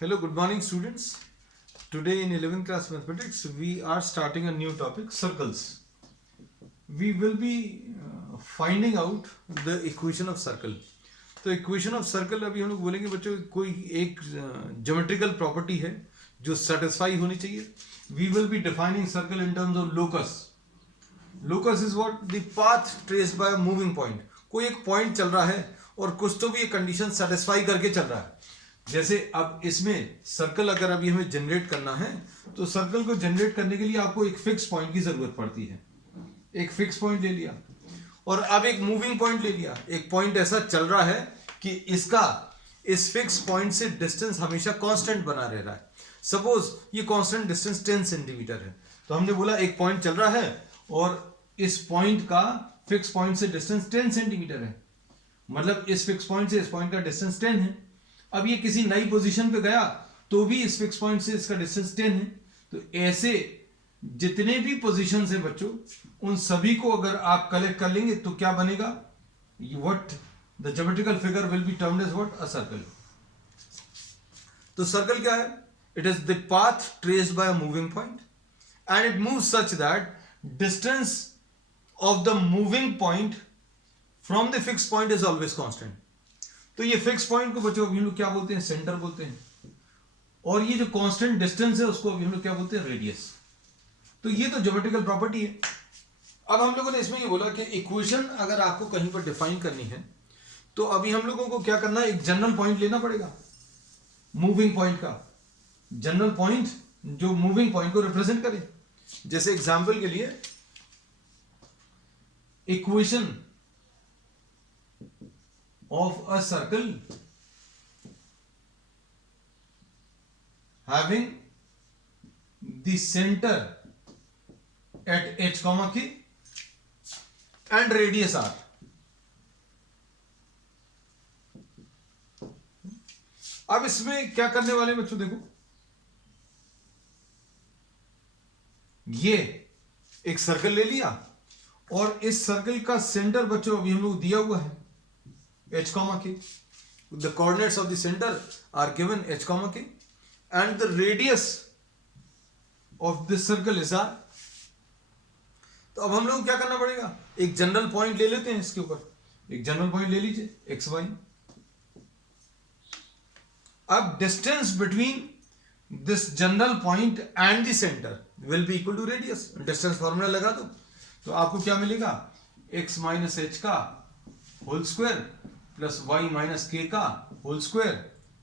Hello, good morning students. Today in 11th class mathematics we are starting a new topic, circles. We will be finding out the equation of circle. तो equation of circle अभी हम लोग बोलेंगे बच्चों कोई एक geometrical property है जो सेटिस्फाई होनी चाहिए. We will be defining circle in terms of locus. Locus is what the path traced by a moving point. कोई एक पॉइंट चल रहा है और कुछ तो भी एक कंडीशन सेटिस्फाई करके चल रहा है. जैसे अब इसमें सर्कल अगर अभी हमें जनरेट करना है तो सर्कल को जनरेट करने के लिए आपको एक फिक्स पॉइंट की जरूरत पड़ती है. एक फिक्स पॉइंट ले लिया और अब एक मूविंग पॉइंट ले लिया. एक पॉइंट ऐसा चल रहा है कि इसका इस फिक्स पॉइंट से डिस्टेंस हमेशा कांस्टेंट बना रह रहा है. सपोज ये कांस्टेंट डिस्टेंस 10 सेंटीमीटर है तो हमने बोला एक पॉइंट चल रहा है और इस पॉइंट का फिक्स पॉइंट से डिस्टेंस 10 सेंटीमीटर है. मतलब इस फिक्स पॉइंट से इस पॉइंट का डिस्टेंस 10 है. अब ये किसी नई पोजीशन पे गया तो भी इस फिक्स पॉइंट से इसका डिस्टेंस 10 है. तो ऐसे जितने भी पोजीशंस हैं बच्चों उन सभी को अगर आप कलेक्ट कर लेंगे तो क्या बनेगा. What the geometrical figure will be termed as what a circle. तो सर्कल क्या है. It is the path traced by a moving point and it moves such that distance of the moving point from the fix point is always constant. तो ये fix point को बच्चों अभी हम लोग क्या बोलते हैं, सेंटर बोलते हैं. और ये जो कांस्टेंट डिस्टेंस है उसको अभी हम लोग क्या बोलते हैं, रेडियस. तो ये तो ज्योमेट्रिकल प्रॉपर्टी है. अब हम लोगों ने इसमें ये बोला कि इक्वेशन अगर आपको कहीं पर डिफाइन करनी है तो अभी हम लोगों को क्या करना है, एक जनरल पॉइंट लेना पड़ेगा मूविंग पॉइंट का. जनरल पॉइंट जो मूविंग पॉइंट को रिप्रेजेंट करे. जैसे एग्जाम्पल के लिए equation of a circle having the center at h comma k and radius r. अब इसमें क्या करने वाले बच्चों, देखो ये एक सर्कल ले लिया और इस सर्कल का सेंटर बच्चों अभी हम लोग दिया हुआ है h comma k. The coordinates of the center are given h comma k and the radius of this circle is r. तो अब हम लोग क्या करना पड़ेगा, एक जनरल पॉइंट ले लेते हैं इसके ऊपर. एक जनरल पॉइंट ले लीजिए x y. अब distance between this general point and the centre will be equal to radius. Distance formula लगा दो तो आपको क्या मिलेगा, x माइनस एच का whole square plus Y minus के का whole square.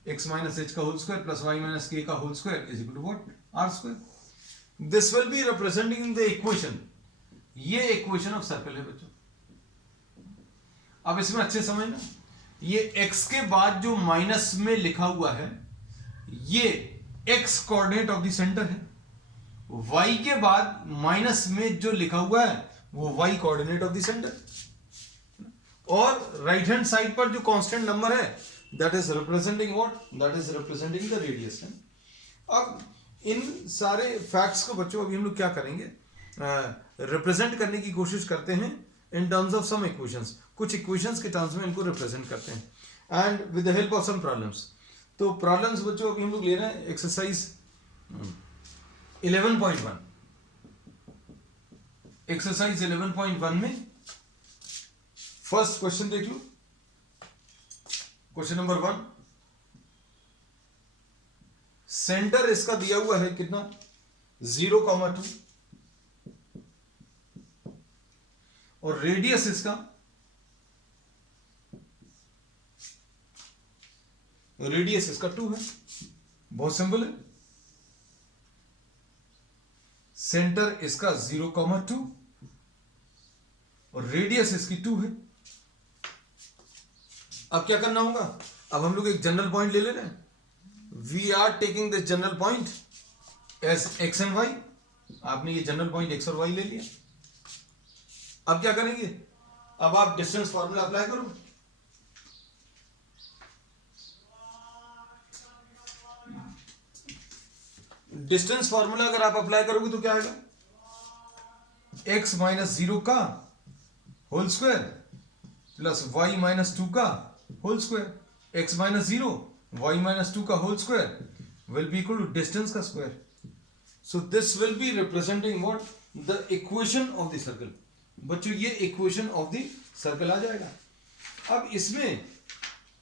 X minus H का whole square plus Y minus के का whole square is equal to what, R square. This will be representing the equation. ये equation of circle है बच्चों. अब इसमें अच्छे समझना, ये x के बाद जो माइनस में लिखा हुआ है ये x coordinate of the centre है. y के बाद माइनस में जो लिखा हुआ है वो y coordinate of the centre. और राइट हैंड साइड पर जो कांस्टेंट नंबर है that is representing what, that is representing the radius. अब इन सारे फैक्ट्स को बच्चों अभी हम लोग क्या करेंगे, रिप्रेजेंट करने की कोशिश करते हैं in terms of some equations. कुछ इक्वेशंस के टर्म्स में इनको रिप्रेजेंट करते हैं and with the help of some problems. तो प्रॉब्लम्स बच्चों अभी हम लोग ले रहे हैं एक्सरसाइज 11.1. एक्सरसाइज 11.1 में फर्स्ट क्वेश्चन देख लो. Question number 1. सेंटर इसका दिया हुआ है कितना, 0,2 और रेडियस इसका रेडियस इसका 2 है. बहुत सिंपल है. सेंटर इसका 0,2 और रेडियस इसकी 2 है. अब क्या करना होगा, अब हम लोग एक जनरल पॉइंट ले रहे हैं. We are taking this general point as x and y. आपने ये जनरल पॉइंट एक्स और वाई ले लिया. अब क्या करेंगे, अब आप डिस्टेंस फॉर्मूला अप्लाई करो. डिस्टेंस फॉर्मूला अगर आप अप्लाई करोगे तो क्या आएगा, x माइनस 0 का whole square plus y minus 2 का whole square. x minus 0 y minus 2 का whole square will be equal to distance का square. So this will be representing what? The equation of the circle. बच्चों ये equation of the circle आ जाएगा. अब इसमें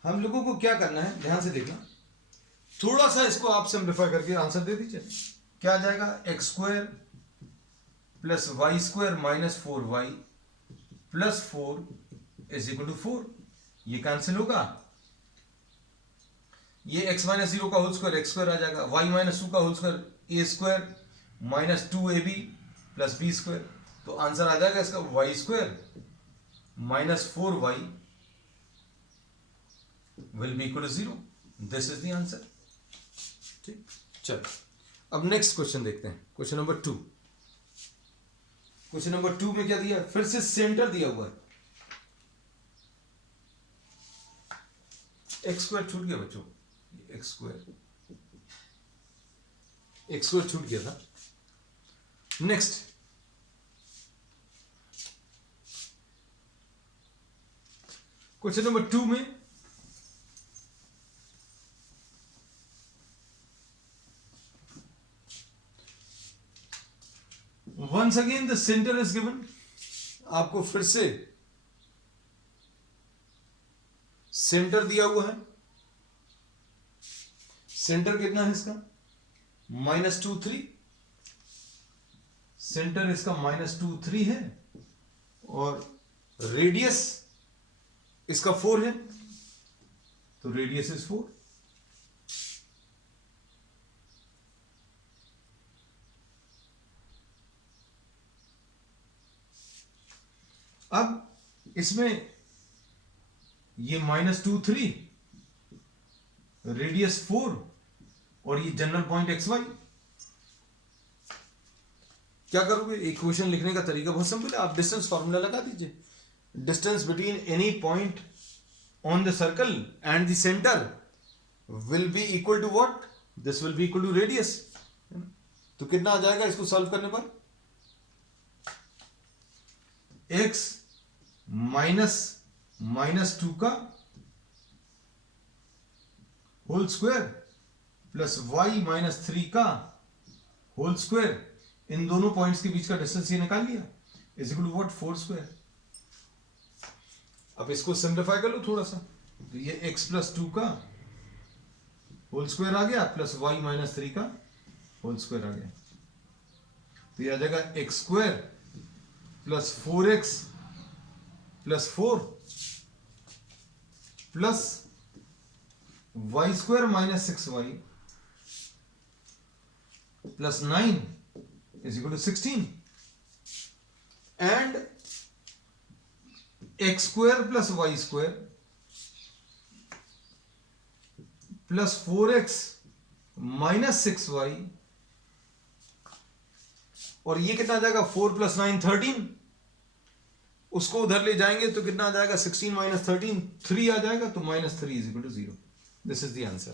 हम लोगों को क्या करना है, ध्यान से देखना. थोड़ा सा इसको आप सिंप्लीफाई करके आंसर दे दीजिए. क्या आ जाएगा? X square plus Y square minus 4y plus 4 is equal to 4. ये कैंसिल होगा. ये x माइनस 0 का होल स्क्वायर एक्स स्क्वायर आ जाएगा. y माइनस 2 का whole square A square minus 2ab plus B square. तो आंसर आ जाएगा इसका Y square minus 4y will be equal to 0. This is the answer. ठीक, चलो अब नेक्स्ट क्वेश्चन देखते हैं. Question number 2. क्वेश्चन नंबर 2 में क्या दिया? फिर से सेंटर दिया हुआ है. एक्स स्क्वायर छूट गया बच्चों. एक्स स्क्वायर छूट गया था. नेक्स्ट क्वेश्चन नंबर 2 में once again the center is given. आपको फिर से सेंटर दिया हुआ है. सेंटर कितना है इसका? -2 3. सेंटर इसका -2 3 है और रेडियस इसका 4 है. तो रेडियस इज 4. अब इसमें ये -2 3 रेडियस 4 और ये जनरल पॉइंट एक्स वाई. क्या करोगे? इक्वेशन लिखने का तरीका बहुत सिंपल है. आप डिस्टेंस फॉर्मूला लगा दीजिए. Distance between any point on the circle and the centre will be equal to what? This will be equal to radius. तो कितना आ जाएगा इसको सॉल्व करने पर? x -2 का होल स्क्वायर प्लस y -3 का होल स्क्वायर. इन दोनों पॉइंट्स के बीच का डिस्टेंस ये निकाल लिया. Is equal to what? 4 square. अब इसको सिंप्लीफाई कर लो थोड़ा सा. तो ये x +2 का होल स्क्वायर आ गया प्लस y -3 का होल स्क्वायर आ गया. तो ये आ जाएगा x square plus 4x plus 4 plus y square minus 6y plus 9 is equal to 16 and x square plus y square plus 4x minus 6y और ये कितना आ जाएगा? 4 + 9 13. उसको उधर ले जाएंगे तो कितना आ जाएगा? 16 - 13 3 आ जाएगा. तो -3 is equal to 0. This is the answer.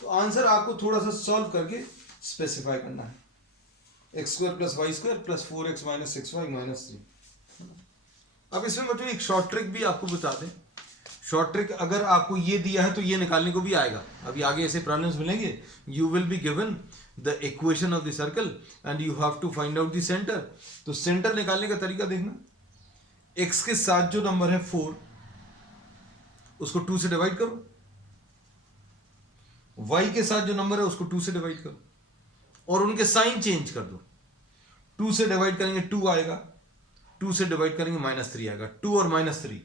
तो आंसर आपको थोड़ा सा सॉल्व करके स्पेसिफाई करना है. x square plus y square plus 4x minus 6y minus 3. अब इसमें बच्चों एक शॉर्ट ट्रिक भी आपको बता दें. शॉर्ट ट्रिक अगर आपको ये दिया है तो ये निकालने को भी आएगा. अभी आगे ऐसे प्रॉब्लम्स मिलेंगे. You will be given the equation of the circle and you have to find out the centre. तो सेंटर निकालने का तरीका देखना. x के साथ जो नंबर है 4 उसको 2 से डिवाइड करो. y के साथ जो नंबर है उसको 2 से डिवाइड करो और उनके साइन चेंज कर दो. 2 से डिवाइड करेंगे 2 आएगा. 2 से डिवाइड करेंगे -3 आएगा. 2 और -3.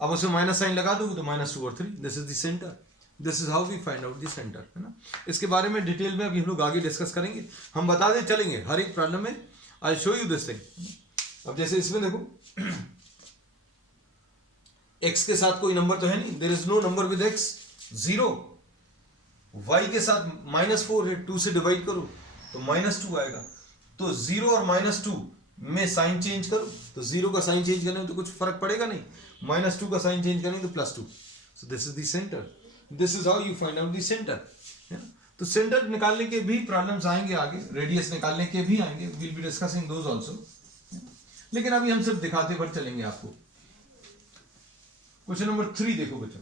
अब उसमें माइनस साइन लगा दोगे तो -2 और 3. This is the centre. This is how we find out the centre. है ना. इसके बारे में डिटेल में अभी हम लोग आगे डिस्कस करेंगे. हम बता दें चलेंगे हर एक प्रॉब्लम में. I show you this thing. अब जैसे इसमें देखो x के साथ कोई नंबर तो है नहीं. There is no number with x. 0. y के साथ -4 है. 2 से डिवाइड करो तो -2 आएगा. तो 0 और -2 में साइन चेंज करो. तो 0 का साइन चेंज करने में तो कुछ फर्क पड़ेगा नहीं. -2 का साइन चेंज करेंगे तो +2. सो this is the centre. This is how you find out the centre. तो सेंटर निकालने के भी प्रॉब्लम्स आएंगे आगे. रेडियस निकालने के भी आएंगे. We'll be discussing those also. लेकिन अभी हम सिर्फ दिखाते बढ़ चलेंगे आपको. क्वेश्चन नंबर 3 देखो बच्चों.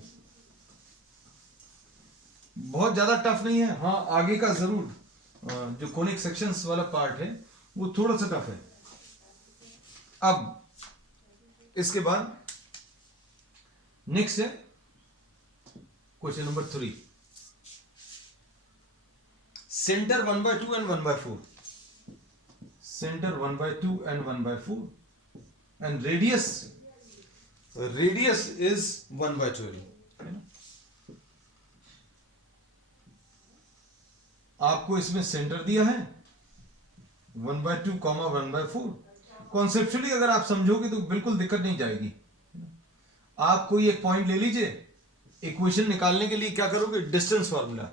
बहुत ज्यादा टफ नहीं है, हाँ आगे का जरूर जो कोनिक सेक्शंस वाला पार्ट है वो थोड़ा सा टफ है। अब इसके बाद नेक्स्ट है question number 3, centre 1/2 and 1/4, center 1/2 and 1/4 and radius is 1/12, है ना। आपको इसमें सेंटर दिया है 1/2, 1/4। कॉन्सेप्चुअली अगर आप समझोगे तो बिल्कुल दिक्कत नहीं जाएगी। आप कोई एक पॉइंट ले लीजिए, इक्वेशन निकालने के लिए क्या करोगे, डिस्टेंस फार्मूला,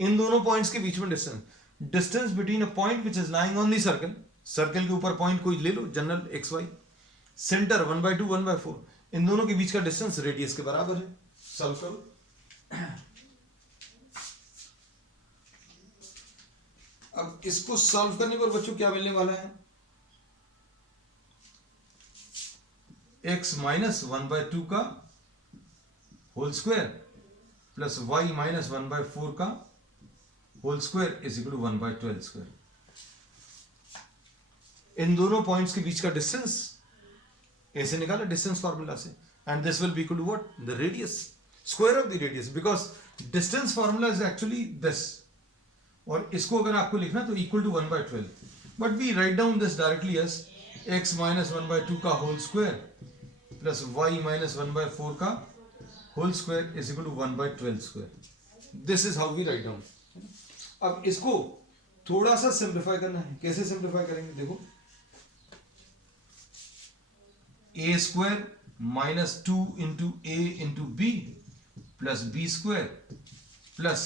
इन दोनों पॉइंट्स के बीच में distance between a point which is lying on the circle, circle के ऊपर पॉइंट कोई ले लो जनरल एक्स वाई, सेंटर 1/2 1/4, इन दोनों के बीच का डिस्टेंस रेडियस के बराबर है। सॉल्व करो। अब इसको सॉल्व करने पर बच्चों क्या मिलने वाला है, x माइनस 1/2 का whole square plus y minus 1/4 का whole square is equal to 1/12 square. इन दोनों पॉइंट्स के बीच का डिस्टेंस ऐसे निकाला डिस्टेंस फार्मूला से, and this will be equal to what, the radius, square of the radius, because distance formula is actually this, और इसको अगर आपको लिखना तो equal to 1/12, but we write down this directly as x minus 1/2 का whole square plus y minus 1/4 का whole square is equal to 1/12 square. This is how we write down. अब इसको थोड़ा सा सिंप्लीफाई करना है, कैसे सिंप्लीफाई करेंगे, देखो a square minus 2 into a into b plus B square plus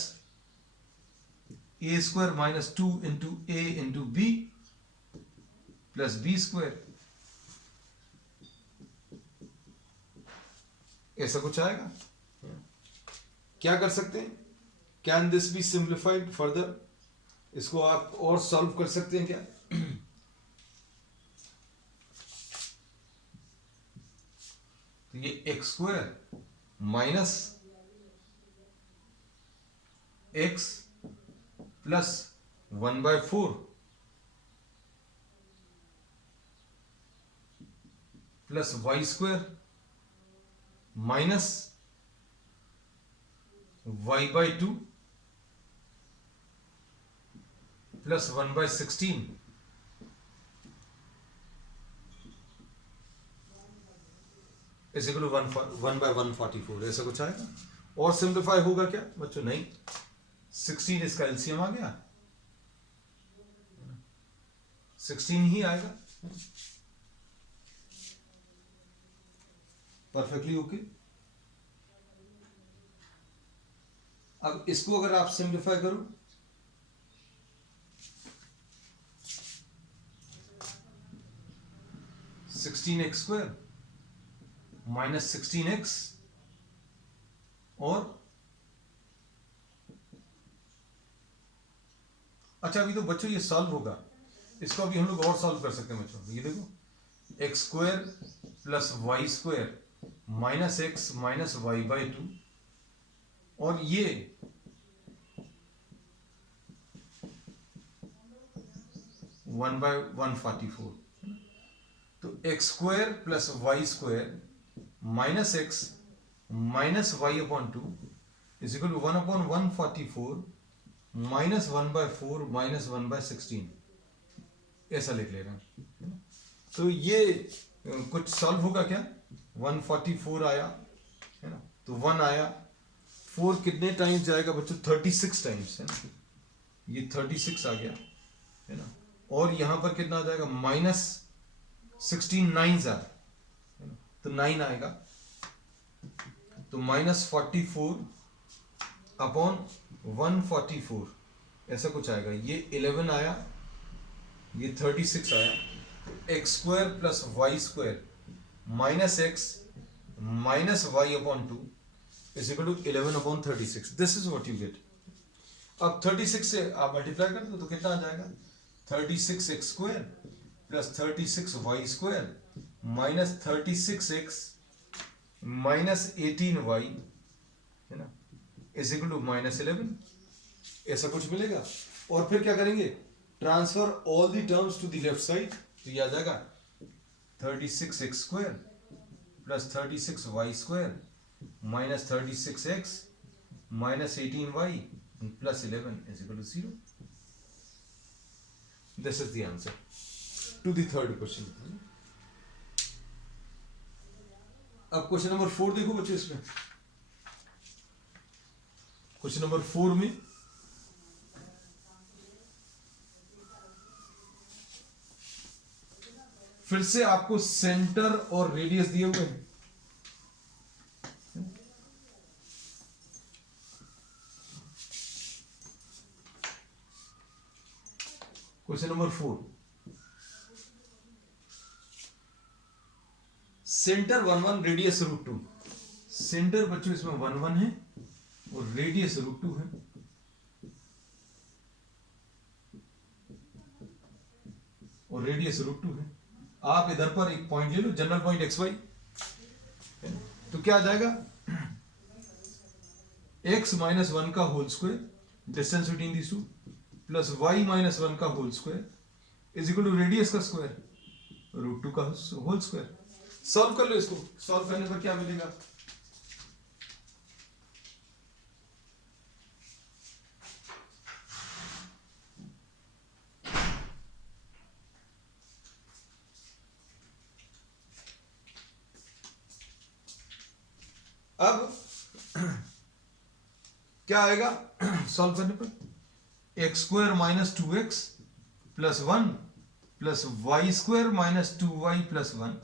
a square minus 2 into a into b plus B square, ऐसा कुछ आएगा। क्या कर सकते हैं, can this be simplified further, इसको आप और सॉल्व कर सकते हैं क्या, तो ये x square minus x plus 1/4 plus Y square minus y/2 plus 1/16 is equal to 1/144, ऐसा कुछ आएगा। और सिंप्लीफाई होगा क्या बच्चों, नहीं, 16 इसका एलसीएम आ गया, 16 ही आएगा, परफेक्टली ओके। अब इसको अगर आप सिंप्लीफाई करो, sixteen x square minus 16x और अच्छा अभी तो बच्चों ये सॉल्व होगा, इसको अभी हम लोग और सॉल्व कर सकते हैं बच्चों। ये देखो x square plus Y square minus x minus y/2 और ये वन बाय 144, तो x square plus Y square minus x minus y/2 is equal to 1/144 minus 1/4 minus 1/16, ऐसा लिख लेना। तो ये कुछ सॉल्व होगा क्या, 144 आया है ना, तो 1 आया, 4 कितने टाइम्स जाएगा बच्चों, 36 टाइम्स है ना, ये 36 आ गया है ना, और यहां पर कितना आ जाएगा, माइनस 16 9 है ना, तो 9 आएगा, तो माइनस 44 अपॉन 144 ऐसा कुछ आएगा, ये 11 आया, ये 36 आया, x square plus Y square minus x minus y/2 is equal to 11/36, this is what you get. अब 36 से आप मल्टीप्लाई कर दो तो कितना आ जाएगा, 36 x square plus 36 y square minus 36 x minus 18 y है ना, इज इक्वल टू -11, ऐसा कुछ मिलेगा। और फिर क्या करेंगे, transfer all the terms to the left side, तो ये आ जाएगा 36x² plus 36y² minus 36x minus 18y plus 11 is equal to 0। This is the answer to the third question. अब क्वेश्चन नंबर 4 देखो बच्चों, इसमें क्वेश्चन नंबर 4 में फिर से आपको सेंटर और रेडियस दिए हुए हैं। Question number 4, centre 1 1 radius √2। Centre बच्चों इसमें 1 1 है और रेडियस √2 है। और रेडियस √2 है। आप इधर पर एक पॉइंट ले लो, जनरल पॉइंट xy, तो क्या आ जाएगा, x माइनस 1 का whole square distance between these two plus y minus 1 का whole square is equal to radius का स्क्वायर √2 का होल स्क्वायर। सॉल्व कर लो इसको, सॉल्व करने पर क्या मिलेगा, अब क्या आएगा सॉल्व करने पर, x² minus 2x plus 1 plus y² minus 2y plus 1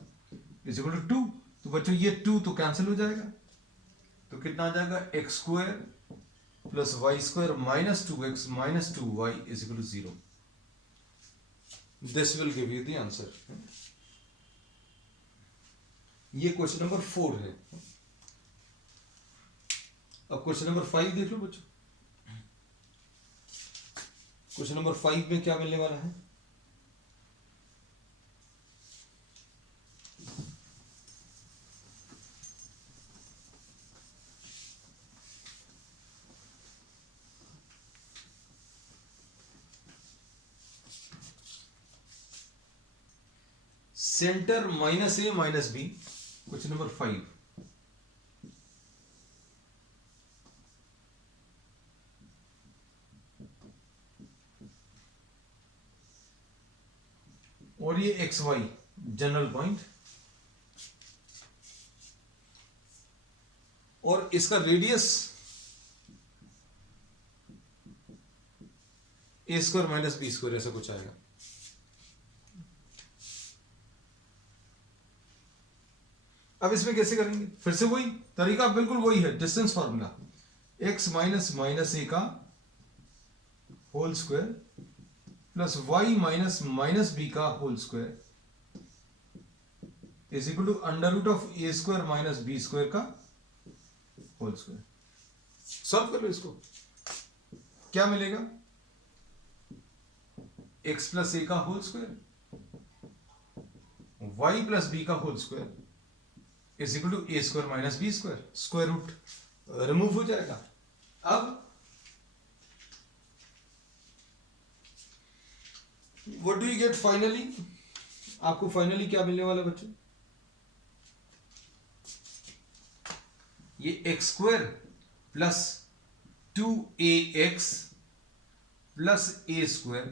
is equal to 2। तो बच्चों ये 2 तो कैंसिल हो जाएगा, तो कितना आ जाएगा, x² plus y² minus 2x minus 2y is equal to 0। This will give you the answer. ये क्वेश्चन नंबर 4 है। अब क्वेश्चन नंबर 5 देख लो बच्चों। क्वेश्चन नंबर 5 में क्या मिलने वाला है, centre -a minus b। Question number 5, और ये xy जनरल पॉइंट, और इसका रेडियस a² माइनस b², ऐसा कुछ आएगा। अब इसमें कैसे करेंगे, फिर से वही तरीका, बिल्कुल वही है, distance formula, x minus minus a का whole square plus y minus minus b का whole square is equal to √a² minus b² का होल स्क्वायर। सॉल्व कर लो इसको, क्या मिलेगा, x प्लस a का whole square y plus b का whole square is equal to a² minus b², square root remove हो जाएगा। अब what do you get finally, आपको फाइनली क्या मिलने वाला बच्चों, ये x² plus 2ax plus a²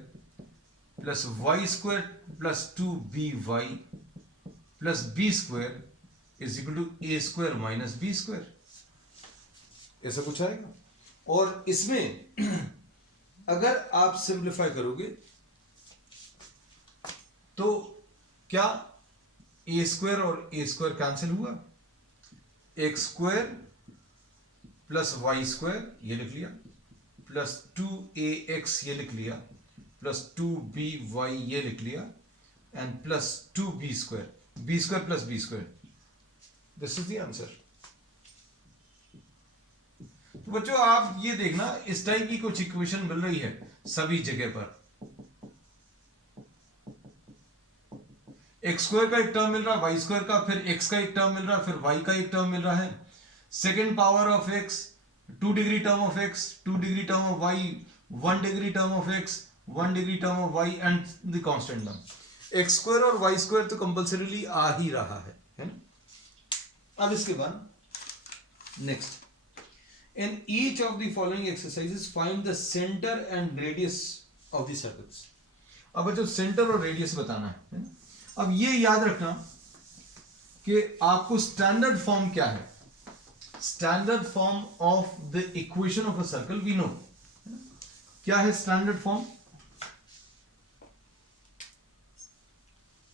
plus y² plus 2by plus b² is equal to a² minus b², ऐसा कुछ आएगा। और इसमें अगर आप सिंप्लीफाई करोगे तो क्या a² और a² कैंसिल हुआ, x² प्लस y² ये लिख लिया प्लस 2ax ये लिख लिया प्लस 2by ये लिख लिया and plus 2b² b² plus b², this is the answer. तो बच्चों आप ये देखना, इस टाइप की कुछ इक्वेशन मिल रही है सभी जगह पर, x² का एक टर्म मिल रहा है, y² का, फिर x का एक टर्म मिल रहा है, फिर y का एक टर्म मिल रहा है, second power of x 2 degree term of x, 2 degree term of y, 1 degree term of x, 1 degree term of y and the constant term. x square और y square तो compulsorily आ ही रहा है ना। अब इसके बाद next, in each of the following exercises find the centre and radius of the circles. अब बच्चों सेंटर और रेडियस बताना है ना। अब ये याद रखना कि आपको स्टैंडर्ड फॉर्म क्या है। Standard form of the equation of a circle we know. क्या है स्टैंडर्ड फॉर्म?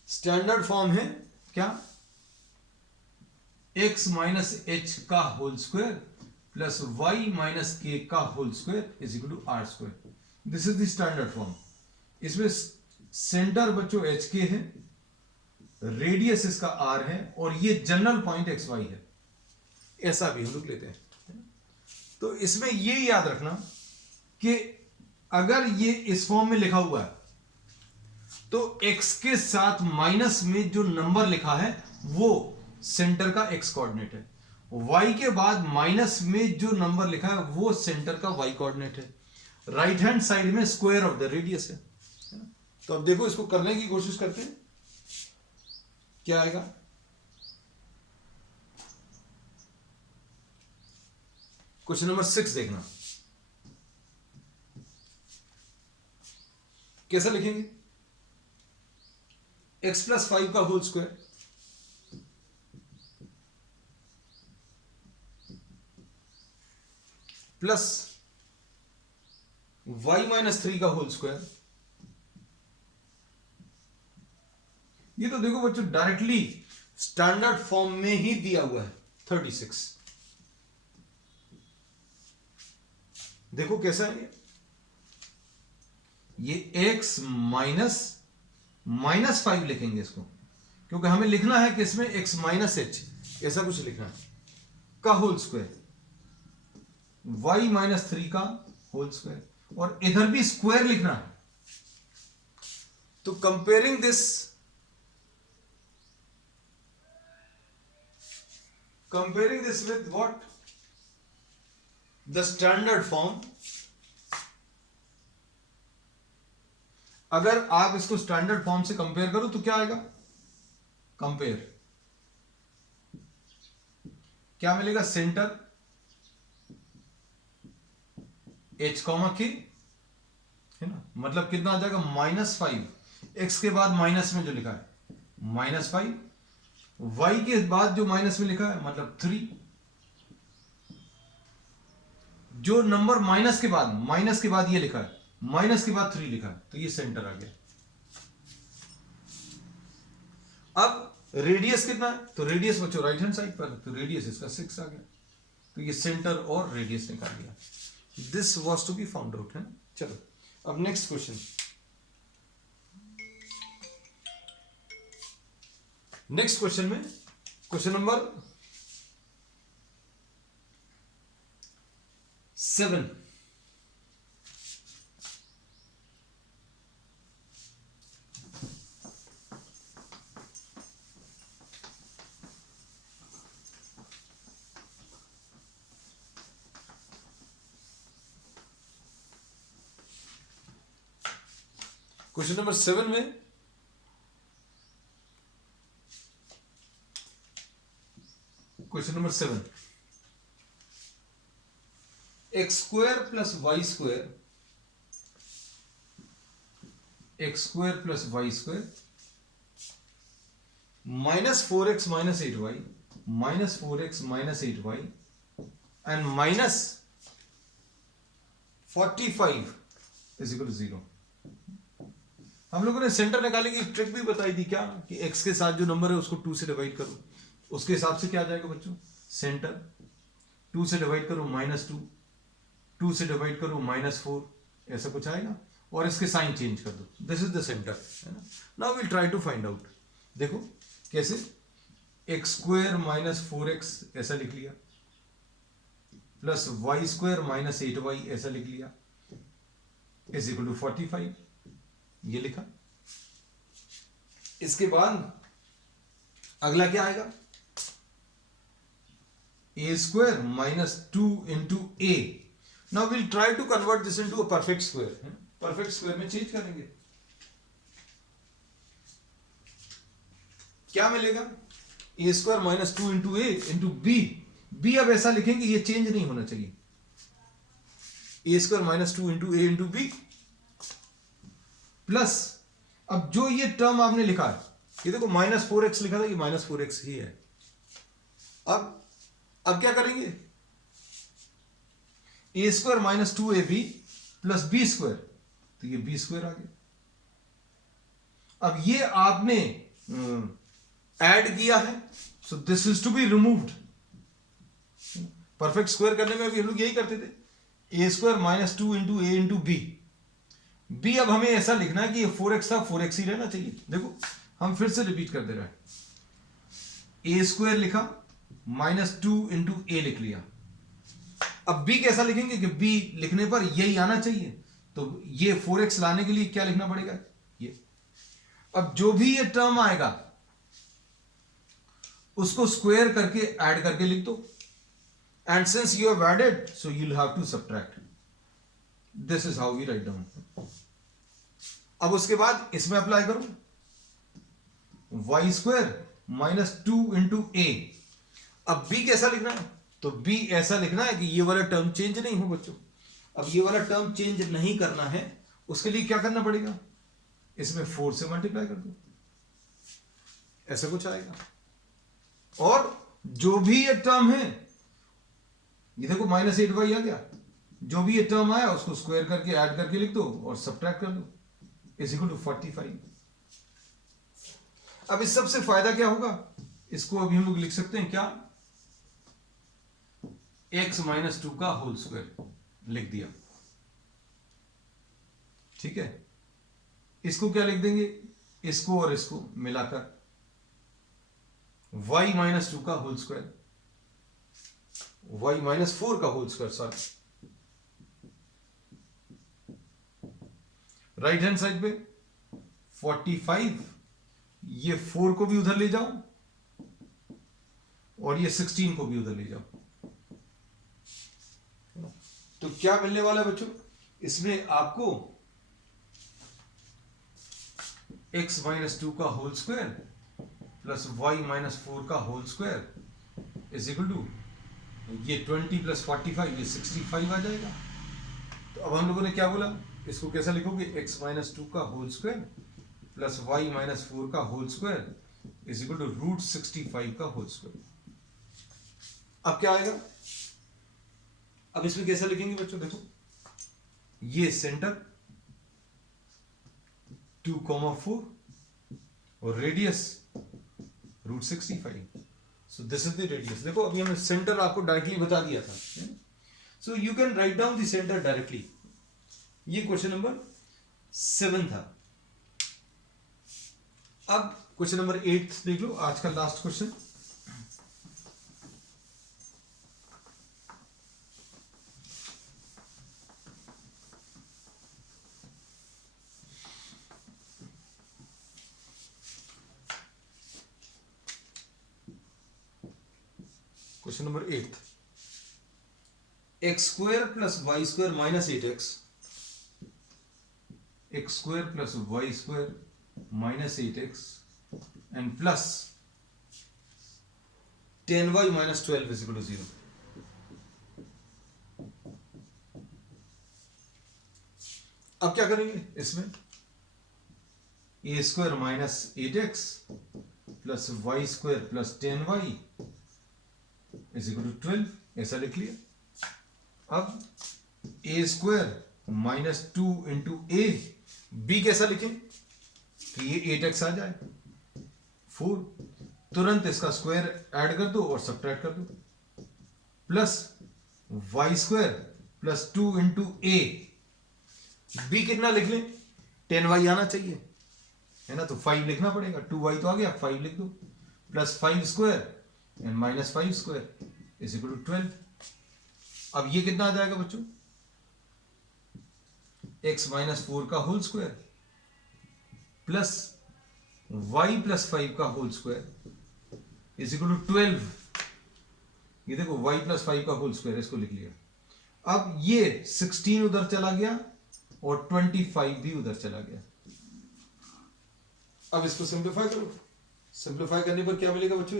स्टैंडर्ड फॉर्म है क्या? x माइनस एच का whole square plus y minus के का whole square is equal to r square. This is the standard form. इसमें centre बच्चों h k है, रेडियस इसका r है और ये जनरल पॉइंट एक्स वाई है। ऐसा भी हम लोग लेते हैं। तो इसमें ये याद रखना कि अगर ये इस फॉर्म में लिखा हुआ है तो x के साथ माइनस में जो नंबर लिखा है वो सेंटर का x कोऑर्डिनेट है, y के बाद माइनस में जो नंबर लिखा है वो सेंटर का y कोऑर्डिनेट है, राइट हैंड साइड में स्क्वायर ऑफ द रेडियस है। तो अब देखो इसको करने की कोशिश करते हैं, क्या आएगा। क्वेश्चन नंबर 6 देखना कैसा लिखेंगे। x प्लस 5 का whole square plus y minus 3 का होल स्क्वायर। ये तो देखो बच्चों डायरेक्टली स्टैंडर्ड फॉर्म में ही दिया हुआ है 36। देखो कैसा है ये x माइनस 5 लिखेंगे इसको, क्योंकि हमें लिखना है कि इसमें x माइनस एच ऐसा कुछ लिखना है का होल स्क्वायर, y माइनस 3 का होल स्क्वायर और इधर भी स्क्वायर लिखना है। तो comparing this with what? The standard form। अगर आप इसको स्टैंडर्ड फॉर्म से कंपेयर करो तो क्या आएगा? कंपेयर क्या मिलेगा? सेंटर h कॉमा के है ना, मतलब कितना आ जाएगा? -5। x के बाद माइनस में जो लिखा है -5, y के बाद जो माइनस में लिखा है मतलब 3, जो नंबर माइनस के बाद ये लिखा है, माइनस के बाद 3 लिखा है, तो ये सेंटर आ गया। अब रेडियस कितना है? तो रेडियस बच्चों राइट हैंड साइड पर, तो रेडियस इसका 6 आ गया। तो ये सेंटर और रेडियस निकाल दिया। This was to be found out है। चलो अब नेक्स्ट क्वेश्चन। नेक्स्ट क्वेश्चन में क्वेश्चन नंबर 7। क्वेश्चन नंबर 7 में question number 7, x square plus Y square, x square plus Y square -4x minus 8y -4x minus 8y and minus 45 is equal to 0। हम लोगों ने centre निकालने की trick भी बताई थी क्या, कि x के साथ जो नंबर है उसको 2 से डिवाइड करो, उसके हिसाब से क्या आ जाएगा बच्चों? सेंटर 2 से डिवाइड करो -2, 2 से डिवाइड करो -4, ऐसा कुछ आएगा और इसके साइन चेंज कर दो। दिस इज द सेंटर है ना। Now will try to find out. देखो कैसे, x स्क्वायर माइनस 4x ऐसा लिख लिया, plus Y square minus 8y ऐसा लिख लिया, इज इक्वल टू 45 ये लिखा। इसके बाद अगला क्या आएगा? a square minus 2 into a. Now we'll try to convert this into a perfect square. Perfect square में चेंज करेंगे, क्या मिलेगा? a square minus 2 into a into b. B अब ऐसा लिखेंगे, ये चेंज नहीं होना चाहिए. a square minus 2 into a into b plus, अब जो ये टर्म आपने लिखा है, ये देखो माइनस 4x लिखा था, ये माइनस 4x ही है. अब क्या करेंगे? A square minus 2ab plus B square, तो ये बी स्क्वायर आ गया. अब ये आपने ऐड किया है, so this is to be removed. Perfect square करने में अभी हम लोग यही करते थे, ए square minus 2 into a into b. B अब हमें ऐसा लिखना है कि ये 4x था, 4x ही रहना चाहिए. देखो हम फिर से रिपीट कर दे रहे हैं. ए स्क्वायर लिखा, माइनस 2 इंटू ए लिख लिया. अब बी कैसा लिखेंगे कि बी लिखने पर यही आना चाहिए, तो ये 4x लाने के लिए क्या लिखना पड़ेगा? ये. अब जो भी ये टर्म आएगा उसको स्क्वायर करके ऐड करके लिख दो. And since you have added, so you will have to subtract. This is how we write down. अब उसके बाद इसमें अप्लाई करो, Y square minus 2 into A. अब बी कैसा लिखना है? तो बी ऐसा लिखना है कि ये वाला टर्म चेंज नहीं हो बच्चों. अब ये वाला टर्म चेंज नहीं करना है, उसके लिए क्या करना पड़ेगा? इसमें 4 से मल्टीप्लाई कर दो, ऐसा कुछ आएगा. और जो भी ये टर्म है, ये देखो माइनस 8y आ गया. जो भी ये टर्म आया उसको स्क्वायर करके ऐड करके लिख दो और सब्ट्रैक्ट कर दो, इज इक्वल टू 45. अब इस सबसे फायदा क्या होगा? इसको अभी हम लोग लिख सकते हैं क्या? x माइनस 2 का होल स्क्वायर लिख दिया. ठीक है, इसको क्या लिख देंगे? इसको और इसको मिलाकर y माइनस 2 का होल स्क्वायर, y माइनस 4 का whole square, sorry. Right hand side पे 45, ये 4 को भी उधर ले जाओ और ये 16 को भी उधर ले जाओ. तो क्या मिलने वाला है बच्चों? इसमें आपको x माइनस 2 का whole square plus y minus 4 का whole square is equal to, ये 20 प्लस 45, ये 65 आ जाएगा. तो अब हम लोगों ने क्या बोला? इसको कैसा लिखोगे? x माइनस 2 का whole square plus y minus 4 का whole square is equal to root 65 का होल स्क्वायर. अब क्या आएगा? अब इसमें कैसा लिखेंगे बच्चों? देखो, ये सेंटर 2,4 और radius root 65. So this is the radius. देखो अभी हमने सेंटर आपको डायरेक्टली बता दिया था, so you can write down the centre directly. ये क्वेश्चन नंबर 7 था. अब क्वेश्चन नंबर 8 देख लो, आज का last question. Question number 8, X square plus Y square minus 8x, X square plus Y square minus 8x and plus 10y minus 12 is equal to 0. अब क्या करेंगे? इसमें A square minus 8x plus Y square plus 10y is equal to 12, ऐसा लिख लिया. अब A square minus 2 into A, B कैसा लिखें कि ये 8x आ जाए, 4. तुरंत इसका स्क्वायर ऐड कर दो और सब्ट्रैक्ट कर दो, plus Y square plus 2 into A. B कितना लिख लें? 10y आना चाहिए, है ना, तो 5 लिखना पड़ेगा. 2y तो आ गया, 5 लिख दो, plus 5 square and minus 5 square is equal to 12. अब ये कितना आ जाएगा बच्चों? x माइनस 4 का whole square plus y plus 5 का whole square is equal to 12. ये देखो y प्लस 5 का होल स्क्वायर, इसको लिख लिया. अब ये 16 उधर चला गया और 25 भी उधर चला गया। अब इसको सिंप्लीफाई करो। सिंप्लीफाई करने पर क्या मिलेगा बच्चों?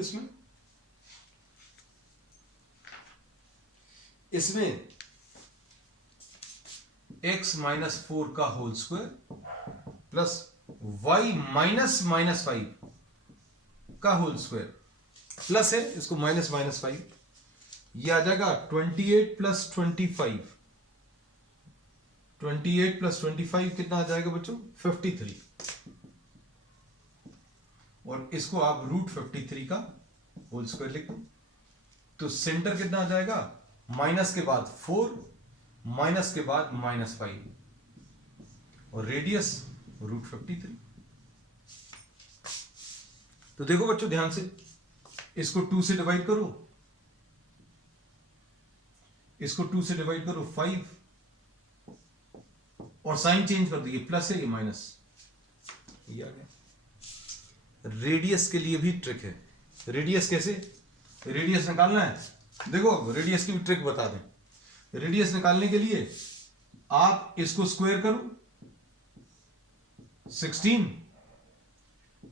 इसमें x माइनस 4 का whole square plus y minus minus 5 का होल स्क्वायर प्लस है, इसको माइनस माइनस 5, ये आ जाएगा 28 प्लस 25। 28 प्लस 25 कितना आ जाएगा बच्चों? 53। और इसको आप रूट 53 का होल स्क्वायर लिख दो। तो सेंटर कितना आ जाएगा? माइनस के बाद 4, माइनस के बाद माइनस 5 और रेडियस रूट 53। तो देखो बच्चों ध्यान से, इसको 2 से डिवाइड करो, इसको 2 से डिवाइड करो 5 और साइन चेंज कर दो, ये प्लस है ये माइनस, ये आ गया। रेडियस के लिए भी ट्रिक है। रेडियस कैसे? रेडियस निकालना है, देखो रेडियस की भी ट्रिक बता दें। रेडियस निकालने के लिए आप इसको स्क्वायर करो 16,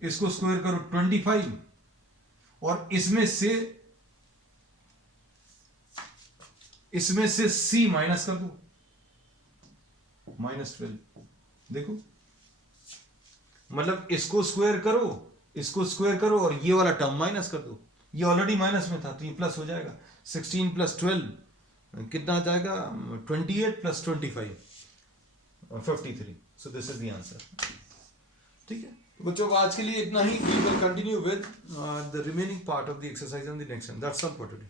इसको स्क्वायर करो 25 और इसमें से c माइनस कर दो, -12। देखो मतलब इसको स्क्वायर करो, इसको स्क्वायर करो और ये वाला टर्म माइनस कर दो। ये ऑलरेडी माइनस में था तो ये प्लस हो जाएगा। 16 प्लस 12 कितना आ जाएगा? 28 प्लस 25 और 53। So this is the answer. ठीक है बच्चों, आज के लिए इतना ही। We will continue with the remaining part of the exercise on the next time. That's all for today.